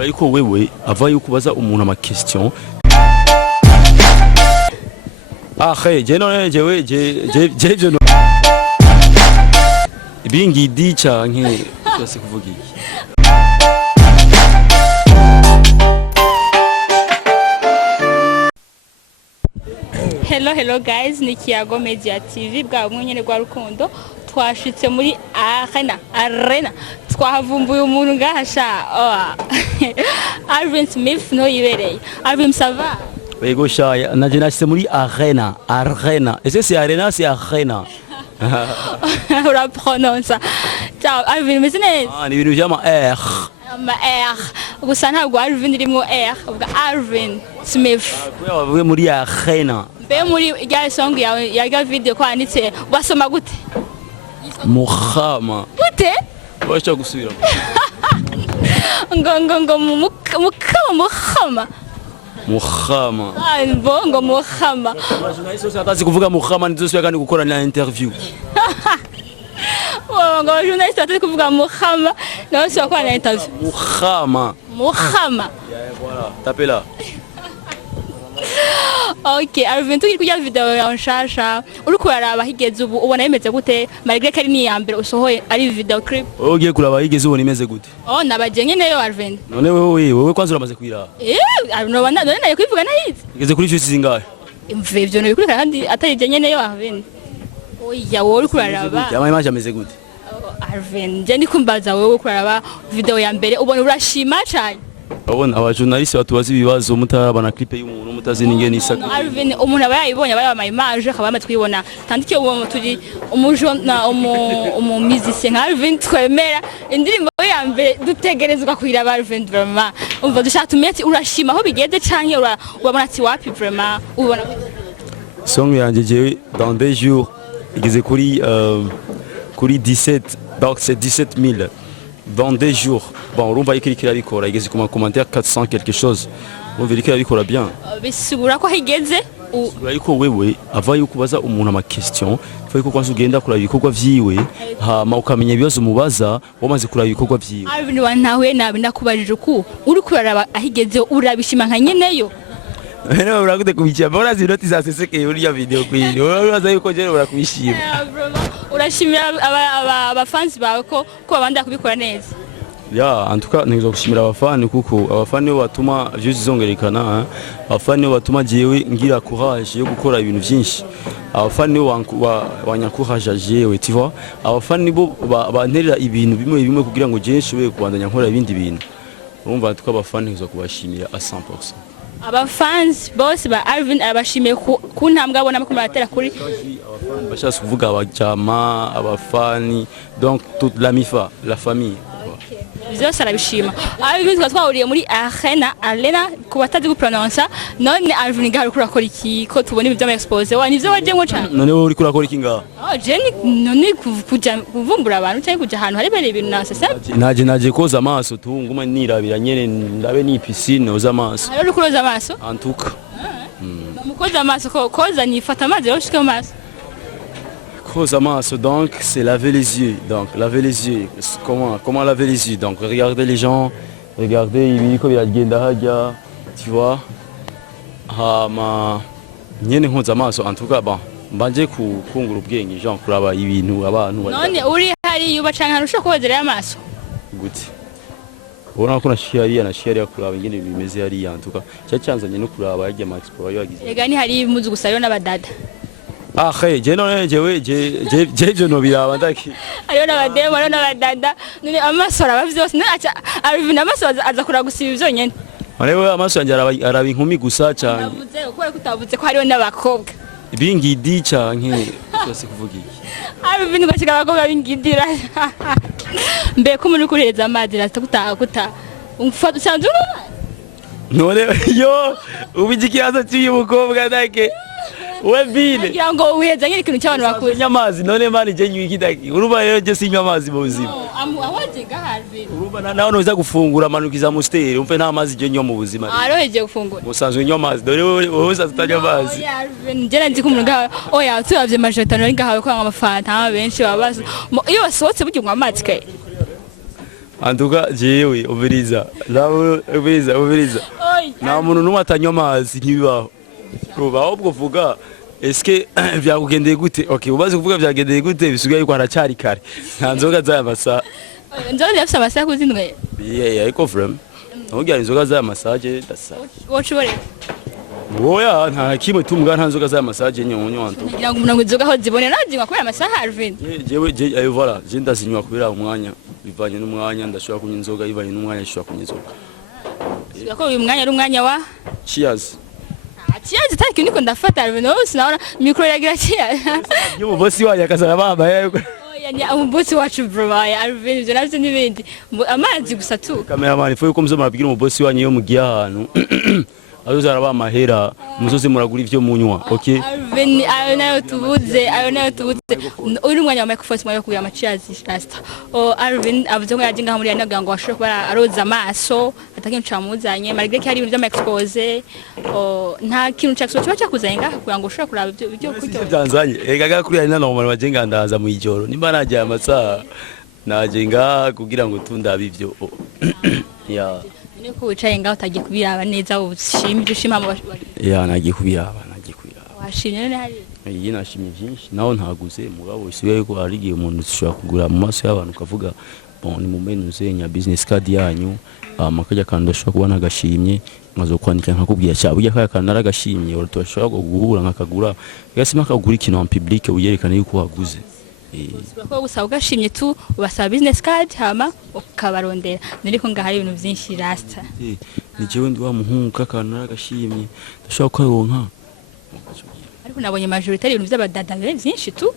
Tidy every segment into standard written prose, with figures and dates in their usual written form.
ariko wewe ava yuko baza umuntu ama question je none jewe je no bingidi canke cyose kuvuga iki. Hello guys, ni Kiyago Media TV bwa mwenyene gwa rukundo twashitse muri arena twahavumbuye umuntu ngahasha Alvin Smith no yibereye. Alvin ça va? Yego shaya naje nashitse muri arena. Est-ce que c'est arena c'est arena? On la prononce. Ciao Alvin, mais c'est ni ibintu byama R. Gusa ntabwo Alvin irimo R, ubwa Alvin Smith. Wewe muri arena. Be muri ya song ya video kwanditse basoma gute? Mukhama. Gute? Washa gusubira. Ngo mukhama. Mukhama. Bongo mukhama. Journaliste atazi kuvuga mukhama nizosubira kandi gukora na interview. Ngo journaliste atazi kuvuga mukhama nose wakora na interview. Mukhama. Voilà, tapez là. Ok, Alvin turi kujya video ya nshasha uri kuraraba higeze ubu ubona imeze gute malgré ko ari ni ya mbere usohoye ari video clip. Ogiye kuraba higeze ubona imeze gute? Nabaje nyene yo Alvin. None wewe kwanza uramaze kwira? None nayo kwivuga nahize. Igeze kuri cyo zingahe? Imve ivyo no bikurikira kandi atarije nyene yo Alvin. Oya wowe uri kuraraba. Yama image ameze gute? Alvin, je ndi kumbaza wowe kuraraba video ya mbere ubona urashima cyane. Abona abajournaliste batubaza ibibazo mutarabana clip y'umuntu mutazi ningene isaka. Alvin umuntu abayibonye ama image akaba amatwibona tandike uwo turi umujona umu musicien Alvin twemera indirimbo ya mbere dutegerezwa kwira Alvin vraiment umva dushaka tumeti urashima aho bigeze canke urabona ati wapi vraiment ubona song yanje jewe dans des jours igeze kuri 17 donc c'est 17000 dans des jours. Bon, on va écrire la bikora, igeze kuma commentaire 400 quelque chose. On vérifie la bikora bien. Bisubura ko higeze ariko wewe ava yuko baza umuntu ama question, faut yuko kwanza ugenda kuraba ibikorwa vyiwe, hama ukamenya ibibazo mubaza, wamaze kuraba ibikorwa vyiwe. Alvin wantawe nabi nakubajije uko uri kuraraba ahigeze urabishima nka nyeneyo. None uragude kubicia, bona zinoti za seseke uri ya video kwiri. Uraza yuko je urakubishima. Urashimira abafans bawe ko babanda kubikora neza. Ya en tout cas nizo gushimira abafani kuko abafani bo batuma views zongerekana, abafani bo batuma jewe ngira courage yo gukora ibintu byinshi. Abafani bo wanyacourage jewe tu vois. Abafani bo banterera ibintu bimwe kugira ngo je nshobore kubandanya nkora ibindi bintu. Urumva tuko abafani nizo kubashimira à 100%. Abafans bose ba Alvin abashimiye ku ntambwe abona ko maratera kuri bashaka kuvuga abajama abafani donc toute la mifa la famille. Byose arabishima. Alvin twahuriye muri arena ku batazi guprononce none Alvin ngahari kurakora iki ko tubona ibyo expose wa nivyo waje ngo cyane. None uri kurakora iki ngaho? Jenny none kuja kuvumbura abantu cyane kuja ahantu hari bere ibintu nasasa. Naje koza amaso tu nguma nirabira nyene ndabe ni piscine oza amaso. Ari kuroza amaso? En tout cas. Mukoza amaso koza nifata amazi yo shika amaso. Koza amaso donc c'est laver les yeux. Donc laver les yeux. Comment laver les yeux? Donc regarder les gens, regarder ibiko biragenda hajya, tu vois? Nyene nkoza amaso en tout cas bon. Mbanje kungura ubwenge Jean kuraba ibintu abantu none uri hari yuba canka rusha kozera amaso gute ubona ko nashiya kuraba ingene bimeze hari yantuka cyanzanye no kuraba yajya Max Pro yagize ega ni hari muzu gusaro n'abadada je none jewe no biraba ndaki ayo n'abademo n'abadada none amaso araba vyose acha arivina amaso aza kuragusiba ivyo nyene arewe amaso yanje araba inkumi gusa cyane navuze uko kutavuze ko hariho n'abakobwa bingidi canke cyose kuvuga iki Alvin gashika abakobwa bingidira mbe ko muri kureza amazi rasta kuta umfata usanzwe none yo ubigikiyaza cy'umukobwa ndake we bine ngira ngo uheza nyiri kintu cy'abantu bakuze nyamazi none mani je nywi kidaki uruba rero je sinywa amazi mu buzima awaje gaharvin uruba naho noza gufungura manukiza musteri umve nta mazi je nywa mu buzima aroheje gufungura musanzwe nywa amazi dore wowe uzatanya amazi Alvin je nzi kumuntu oya tuyavye majetano ari ngahawe ko amafanta benshi babaza iyo basohotse buryo nywa amazi kaye en tout cas jewe ubiriza nawe ubiriza nta muntu n'umwe atanywa amazi ntibibaho uba ahubwo vuga eske byakugendeye gute okay ubaze kuvuga byagendeye gute bisugaye ko haracyari kare nta nzoga z'aya masaha nzoga yafise amasaha kuzinwe ariko from ntugira inzoga z'aya masaje dasa wochubore oya nta kimwe tumga nta nzoga z'aya masaje nyonyo antu kugira ngo umuntu inzoga aho zibone nazinywa kubera amasaha Alvin jewe voilà je ndazinywa kubera umwanya bivanye n'umwanya ndashobora kunywa inzoga bivanye n'umwanya ndashobora kunywa inzoga ko uyu mwanya ari umwanya wa cheers cheers taki niko ndafata Alvin wose naona mikro yagira cheers yo bosi waje akazara baba umubosi wacu bro baya Alvin je navyo n'ibindi amazi gusa tu cameraman ifu yuko muzoma abwira umubosi wanyu yo mugiye ahantu azozara ba mahera muzoze muragura ivyo munywa okay Alvin ayo nayo tubuze uri umwanya wa microphone mwayo kuya amachiazi rasta Alvin avuze ngo yaje ngaha muri yanaga ngo ashobora kuba aroza amaso atakintu camuzanye malgré ko hari ibintu by'amaexpose nta kintu cyakso cyakuzanye ngaha kugira ngo ushobora kuraba ibyo kuryo byanzanye egaga kuri ari na normal bajenga ndaza mu ijoro nimba naje amasaha naje ngaha kugira ngo tundabe ivyo ya niko wicaye ngaho utagiye kubiraba neza ubushimye ushima mu nagiye kubiraba washimye none hari iyi nashimye byinshi naho ntaguze mugabo isigaye ko hari igihe umuntu ushobora kugura mu maso y'abantu ukavuga bon ni mu menuze nya business card yanyu amakajya kandi ashobora kubona agashimye mazo kwandika nkakubwira cyabujya kaya kandi aragashimye urashobora guhura nkakagura gasima akagura ikintu en public uyerekana yuko waguze ko gusa ugashimye tu ubasaba business card hama ukabarondera niriko ngahari ibintu byinshi rasta ni jewe ndi wa muhungu kakana aragashimye ndashobora kwaronka ariko nabonye majorité ibintu by'abadada byinshi tu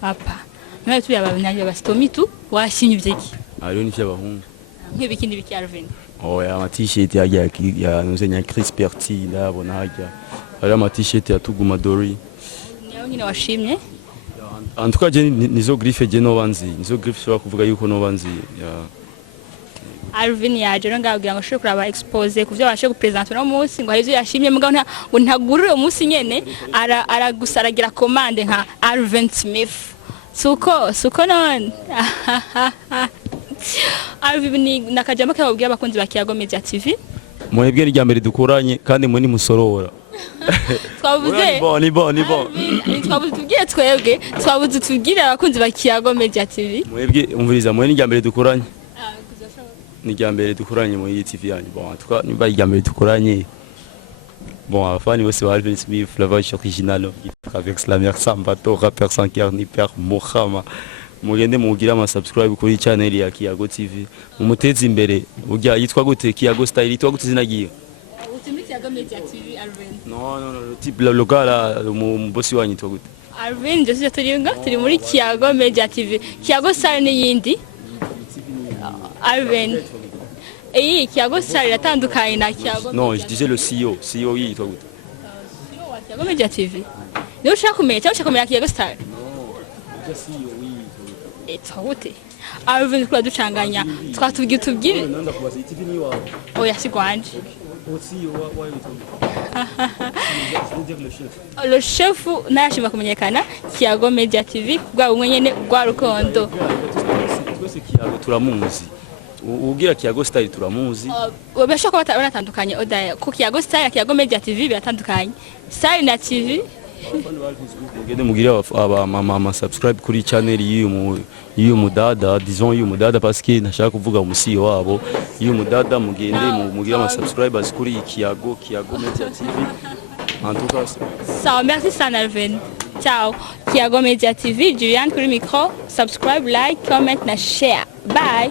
papa nawe tu yabanyaje bastomi tu washimye ivyiki ariyo ni cy'abahungu nk'ibikindi biki Alvin ya ama t-shirt ya nuzenya Chris Perti ndabona hajya ari ama t-shirt ya Tuguma Dori niyo nyine washimye en tout cas nizo griffe je no banzi nizo griffe so kuvuga yuko no banzi ya Alvin yaje no ngabwira ngo shobora kuraba expose kuvyo bashe gupresenter no munsi ngo harizo yashimye mugabo ngo ntagurire umunsi nyene aragusaragira commande nka Alvin Smith suko non Alvin nakajama kababwira abakunzi ba Kiyago Media TV mwebwe rya mbere dukoranye kandi mwe ni musorora twavuze ni bon twavuze tubwire abakunzi ba Kiyago Media TV mwebwe umviriza mwe ni rya mbere dukoranye ni rya mbere dukoranye mu TV yanyu bon tukaba ni rya mbere dukoranye bon abafani bose ba Alvin Smith la voix originale avec la mère Sambato rappeur sans cœur ni père Mohama mugende mugira ama subscribe kuri channel ya Kiyago TV mumuteze imbere ujya yitwa gute Kiyago style yitwa gute zinagiye utimbi Kiyago Media TV Alvin non type le local mu bosi wanyu yitwa gute Alvin je turi muri Kiyago Media TV Kiyago style ni yindi Alvin Kiyago style atandukanye na Kiyago non je disais le CEO yitwa gute CEO wa Kiyago Media TV niyo ushaka kumenya cyangwa ushaka kumenya Kiyago style Etote Alvin kwa ducanganya twatubwire oya sigwanje le chef nashima kumenyekana Kiyago Media TV bwa umwe nyene gwa rukondo twese Kiyago turamuzi ugira Kiyago style turamuzi ubashaka baratandukanye oda ko Kiyago style Kiyago Media TV biratandukanye style na TV mugende mugira ama subscribe kuri channel y'uyu mudada disons y'uyu mudada parce que nashaka kuvuga umusi wabo y'uyu mudada mugende mugira ama subscribers kuri Kiyago Media TV en tout cas ça merci sana Alvin ciao Kiyago Media TV Julian kuri micro subscribe like comment na share bye